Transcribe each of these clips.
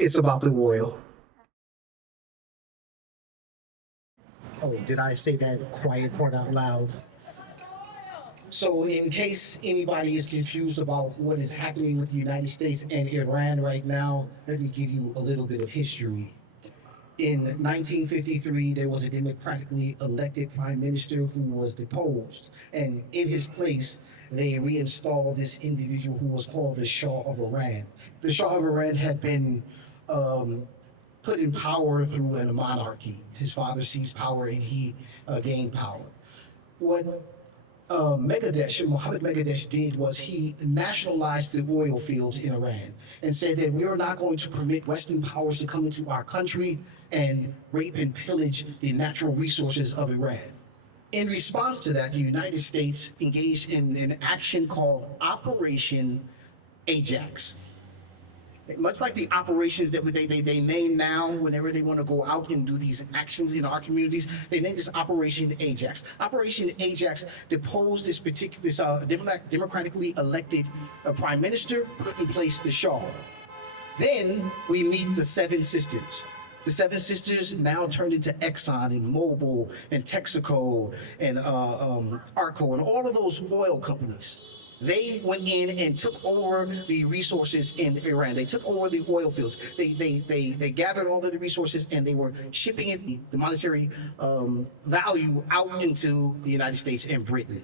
It's about the oil. Oh, did I say that quiet part out loud? So, in case anybody is confused about what is happening with the United States and Iran right now, let me give you a little bit of history. In 1953, there was a democratically elected prime minister who was deposed, and in his place, they reinstalled this individual who was called the Shah of Iran. The Shah of Iran had been put in power through a monarchy. His father seized power and he gained power. What Mohammed Megadesh did was he nationalized the oil fields in Iran and said that we are not going to permit Western powers to come into our country and rape and pillage the natural resources of Iran. In response to that, the United States engaged in an action called Operation Ajax. Much like the operations that they name now whenever they want to go out and do these actions in our communities, they name this Operation Ajax. Operation Ajax deposed this democratically elected prime minister, put in place the Shah. Then we meet the Seven Sisters. The Seven Sisters now turned into Exxon and Mobil and Texaco and Arco and all of those oil companies. They went in and took over the resources in Iran. They took over the oil fields. They gathered all of the resources and they were shipping it, the monetary value out into the United States and Britain.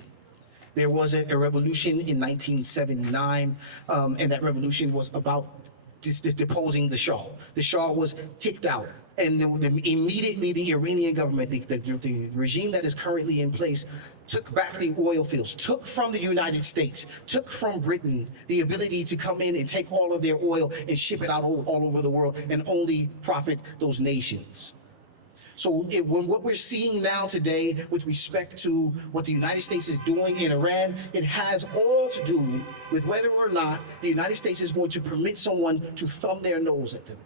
There was a revolution in 1979, and that revolution was about deposing the Shah. The Shah was kicked out, and immediately the Iranian government, the regime that is currently in place, took back the oil fields, took from the United States, took from Britain the ability to come in and take all of their oil and ship it out all over the world and only profit those nations. So what we're seeing now today with respect to what the United States is doing in Iran, it has all to do with whether or not the United States is going to permit someone to thumb their nose at them.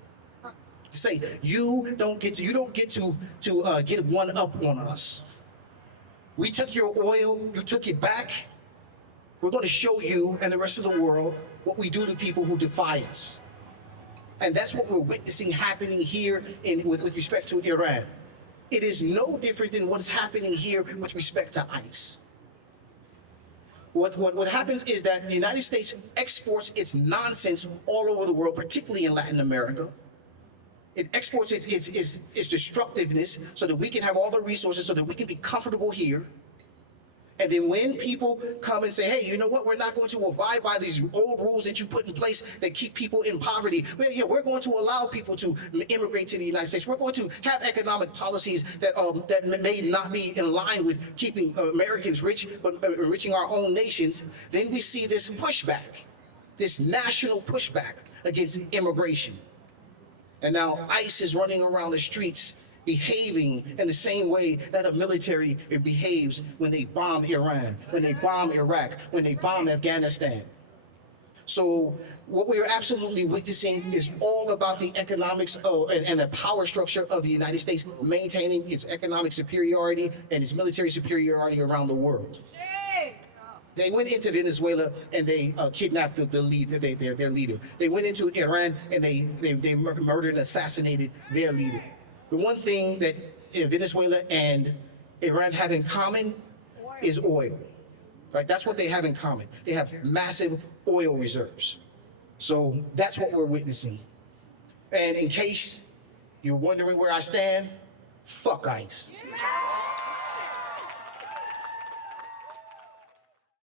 To say, you don't get to get one up on us. We took your oil, you took it back. We're going to show you and the rest of the world what we do to people who defy us. And that's what we're witnessing happening here with respect to Iran. It is no different than what's happening here with respect to ICE. What happens is that the United States exports its nonsense all over the world, particularly in Latin America. It exports its destructiveness so that we can have all the resources so that we can be comfortable here. And then when people come and say, hey, you know what, we're not going to abide by these old rules that you put in place that keep people in poverty. We're going to allow people to immigrate to the United States. We're going to have economic policies that may not be in line with keeping Americans rich, but enriching our own nations. Then we see this pushback, this national pushback against immigration. And now ICE is running around the streets behaving in the same way that a military behaves when they bomb Iran, when they bomb Iraq, when they bomb Afghanistan. So what we are absolutely witnessing is all about the economics and the power structure of the United States maintaining its economic superiority and its military superiority around the world. They went into Venezuela and they kidnapped their leader. They went into Iran and they murdered and assassinated their leader. The one thing that Venezuela and Iran have in common is oil. Right? That's what they have in common. They have massive oil reserves. So that's what we're witnessing. And in case you're wondering where I stand, fuck ICE.